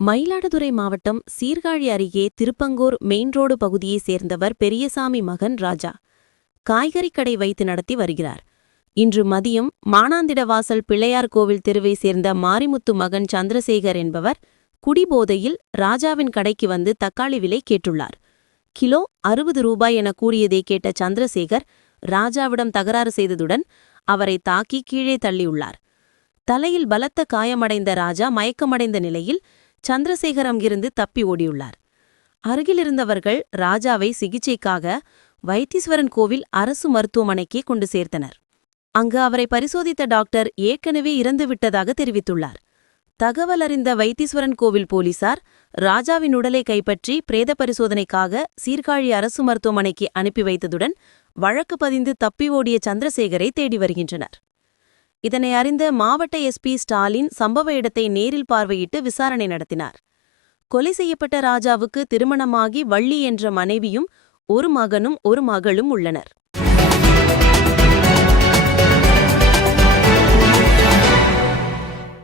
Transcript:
மயிலாடுதுறை மாவட்டம் சீர்காழி அருகே Thiruppangur main road பகுதியைச் சேர்ந்தவர் பெரியசாமி மகன் ராஜா. காய்கறி கடை வைத்து நடத்தி வருகிறார். இன்று மதியம் மானாந்திடவாசல் பிள்ளையார் கோவில் தெருவை சேர்ந்த மாரிமுத்து மகன் சந்திரசேகர் என்பவர் குடிபோதையில் ராஜாவின் கடைக்கு வந்து தக்காளி விலை கேட்டுள்ளார். கிலோ அறுபது ரூபாய் என கூறியதை கேட்ட சந்திரசேகர் ராஜாவிடம் தகராறு செய்ததுடன் அவரை தாக்கி கீழே தள்ளியுள்ளார். தலையில் பலத்த காயமடைந்த ராஜா மயக்கமடைந்த நிலையில் சந்திரசேகர் அங்கிருந்து தப்பி ஓடியுள்ளார். அருகிலிருந்தவர்கள் ராஜாவை சிகிச்சைக்காக வைத்தீஸ்வரன் கோவில் அரசு மருத்துவமனைக்கே கொண்டு சேர்த்தனர். அங்கு அவரை பரிசோதித்த டாக்டர் ஏற்கனவே இறந்துவிட்டதாக தெரிவித்துள்ளார். தகவல் அறிந்த வைத்தீஸ்வரன் கோவில் போலீசார் ராஜாவின் உடலை கைப்பற்றி பிரேத பரிசோதனைக்காக சீர்காழி அரசு மருத்துவமனைக்கு அனுப்பி வைத்ததுடன் வழக்கு பதிந்து தப்பி ஓடிய சந்திரசேகரை தேடி வருகின்றனர். இதனை அறிந்த மாவட்ட எஸ்பி ஸ்டாலின் சம்பவ இடத்தை நேரில் பார்வையிட்டு விசாரணை நடத்தினார். கொலை செய்யப்பட்ட ராஜாவுக்கு திருமணமாகி வள்ளி என்ற மனைவியும் ஒரு மகனும் ஒரு மகளும் உள்ளனர்.